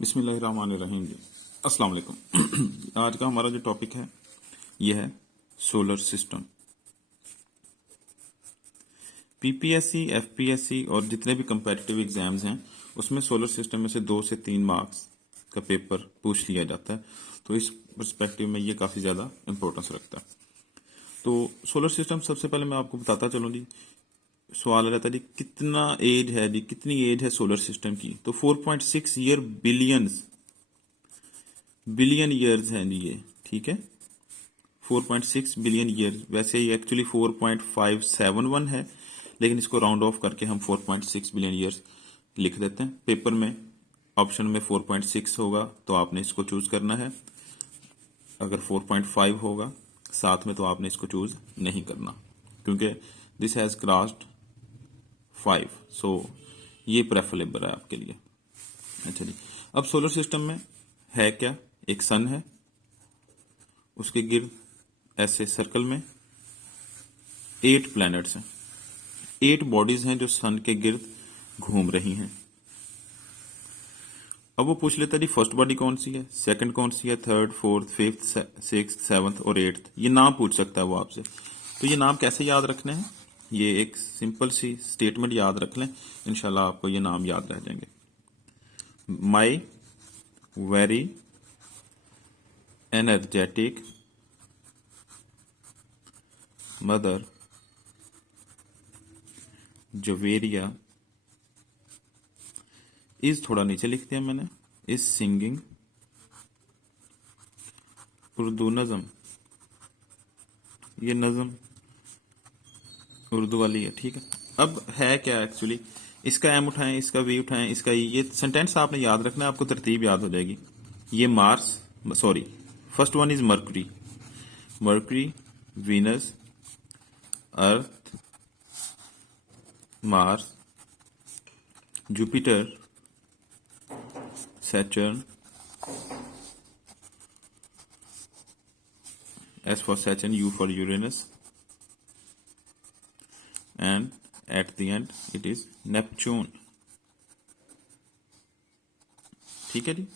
बिस्मिल्लाहिर्रहमानिर्रहीम जी। अस्सलाम वालेकुम। आज का हमारा जो टॉपिक है ये है सोलर सिस्टम। पीपीएससी, एफपीएससी और जितने भी कंपेटिटिव एग्जाम्स हैं उसमें सोलर सिस्टम में से 2 से 3 मार्क्स का पेपर पूछ लिया जाता है, तो इस पर्सपेक्टिव में ये काफ़ी ज़्यादा इंपॉर्टेंस रखता है। तो सोलर सिस्टम सबसे पहले मैं आपको बताता चलूँ जी। सवाल रहता है जी कितना एज है जी, कितनी एज है सोलर सिस्टम की। तो 4.6 ईयर बिलियन ईयर्स हैं जी ये, ठीक है। 4.6 बिलियन ईयर, वैसे ये एक्चुअली 4.571 है, लेकिन इसको राउंड ऑफ करके हम 4.6 बिलियन ईयर्स लिख देते हैं। पेपर में ऑप्शन में 4.6 होगा तो आपने इसको चूज करना है, अगर 4.5 होगा साथ में तो आपने इसको चूज नहीं करना, क्योंकि दिस हैज क्रॉस्ड 5, सो ये प्रेफरेबल है आपके लिए। अच्छा जी, अब सोलर सिस्टम में है क्या, एक सन है, उसके गिर्द ऐसे सर्कल में 8 प्लैनेट्स हैं, 8 बॉडीज हैं जो सन के गिर्द घूम रही हैं। अब वो पूछ लेता है जी फर्स्ट बॉडी कौन सी है, सेकंड कौन सी है, third, fourth, fifth, sixth, seventh और एट्थ, ये नाम पूछ सकता है वो आपसे। तो ये नाम कैसे याद रखने हैं, ये एक सिंपल सी स्टेटमेंट याद रख लें, इंशाल्लाह आपको ये नाम याद रह जाएंगे। My very energetic mother Juveria is, थोड़ा नीचे लिख दिया मैंने, इज सिंगिंग उर्दू नज़म। ये नज़म उर्दू वाली है, ठीक है। अब है क्या एक्चुअली, इसका एम उठाएं, इसका वी उठाएं, इसका ये सेंटेंस आपने याद रखना है, आपको तरतीब याद हो जाएगी। ये Mars, sorry, first one is mercury, mercury, Venus, earth, Mars, Jupiter, Saturn, S for Saturn, U for Uranus, and at the end it is Neptune। ठीक है जी,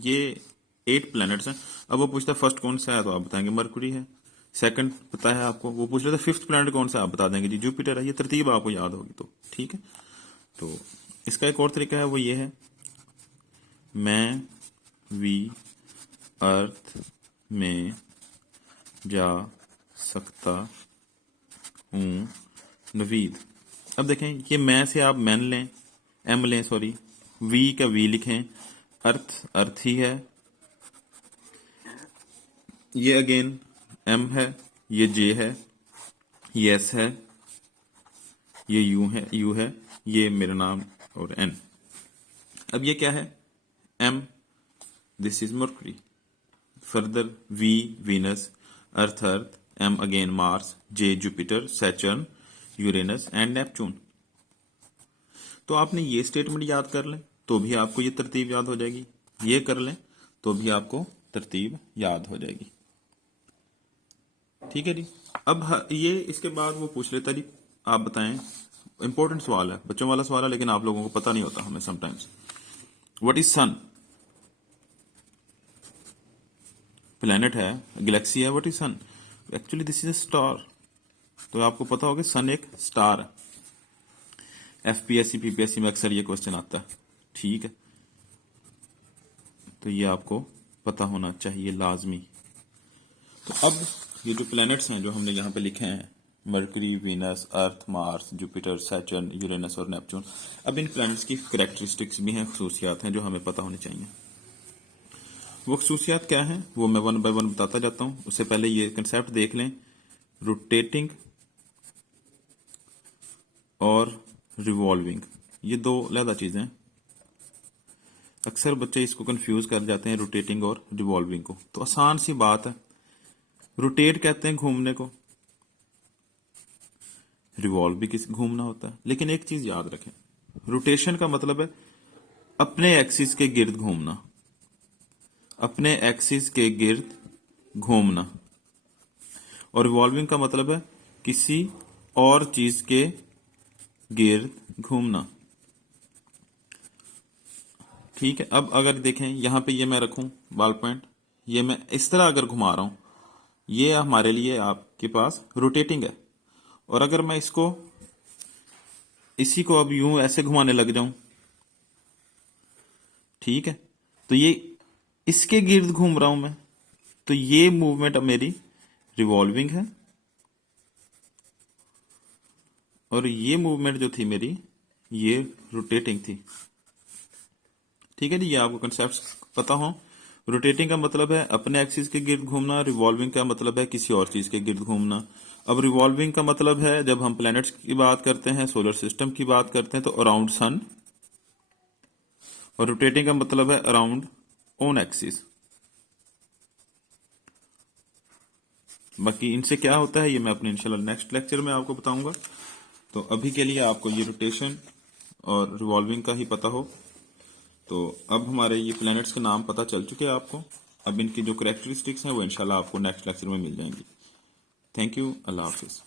ये 8 प्लैनेट्स हैं। अब वो पूछता है फर्स्ट कौन सा है, तो आप बताएंगे मरकुरी है। सेकंड पता है आपको, वो पूछ रहा था फिफ्थ प्लैनेट कौन सा, आप बता देंगे जी जुपिटर है। ये तरतीब आपको याद होगी तो ठीक है। तो इसका एक और तरीका है, वो ये है, मैं वी अर्थ में जा सकता हूँ नवीद। अब देखें, ये मैं से आप मैन लें, एम लें, सॉरी, वी का वी लिखें, अर्थ ही है, ये अगेन एम है, ये जे है, ये एस है, ये यू है, ये मेरा नाम और एन। अब ये क्या है, M, this is Mercury, further V Venus, Earth, M again Mars, J Jupiter, Saturn, Uranus and Neptune. तो आपने ये स्टेटमेंट याद कर लें तो भी आपको ये तरतीब याद हो जाएगी, ये कर लें तो भी आपको तरतीब याद हो जाएगी, ठीक है जी। अब ये इसके बाद वो पूछ लेता जी, आप बताएं, इंपॉर्टेंट सवाल है, बच्चों वाला सवाल है, लेकिन आप लोगों को पता नहीं होता हमें sometimes. What is sun, planet है, गैलेक्सी है, what is sun, actually this is a star. तो आपको पता होगा सन एक स्टार है। एफपीएससी पीपीएससी में अक्सर ये क्वेश्चन आता है, ठीक है। तो ये आपको पता होना चाहिए लाजमी। तो अब ये जो प्लैनेट्स हैं जो हमने यहाँ पे लिखे हैं, मरकरी, वीनस, अर्थ, मार्स, जुपिटर, सैटर्न, यूरेनस और नेपच्यून, अब इन प्लैनेट्स की करैक्टरिस्टिक्स भी हैं, खसूसियात हैं जो हमें पता होनी चाहिए। वो खसूसियात क्या हैं वो मैं वन बाय वन बताता जाता हूँ। उससे पहले ये कंसेप्ट देख लें, रोटेटिंग और रिवॉल्विंग, ये 2 अलग चीजें हैं। अक्सर बच्चे इसको कंफ्यूज कर जाते हैं, रोटेटिंग और रिवॉल्विंग को। तो आसान सी बात है, रोटेट कहते हैं घूमने को, रिवॉल्व भी किस घूमना होता है। लेकिन एक चीज याद रखें, रोटेशन का मतलब है अपने एक्सिस के गिर्द घूमना, अपने एक्सिस के गिर्द घूमना, और रिवॉल्विंग का मतलब है किसी और चीज के गिर्द घूमना। ठीक है। अब अगर देखें यहां पे ये मैं रखूं बॉल पॉइंट, ये मैं इस तरह अगर घुमा रहा हूं, ये हमारे लिए आपके पास रोटेटिंग है। और अगर मैं इसको इसी को अब यूं ऐसे घुमाने लग जाऊं, ठीक है, तो ये इसके गिर्द घूम रहा हूं मैं, तो ये मूवमेंट अब मेरी रिवॉल्विंग है और ये मूवमेंट जो थी मेरी ये रोटेटिंग थी। ठीक है जी, ये आपको कंसेप्ट पता हो। रोटेटिंग का मतलब है अपने एक्सिस के गिर्द घूमना, रिवॉल्विंग का मतलब है किसी और चीज के गिर्द घूमना। अब रिवॉल्विंग का मतलब है जब हम प्लैनेट्स की बात करते हैं, सोलर सिस्टम की बात करते हैं, तो अराउंड सन। और रोटेटिंग का मतलब है अराउंड ओन एक्सिस। बाकी इनसे क्या होता है ये मैं अपने इंशाल्लाह नेक्स्ट लेक्चर में आपको बताऊंगा। तो अभी के लिए आपको ये रोटेशन और रिवॉल्विंग का ही पता हो। तो अब हमारे ये प्लैनेट्स के नाम पता चल चुके हैं आपको। अब इनकी जो करेक्टरिस्टिक्स हैं वो इंशाल्लाह आपको नेक्स्ट लेक्चर में मिल जाएंगी। Thank you, Allah Hafiz.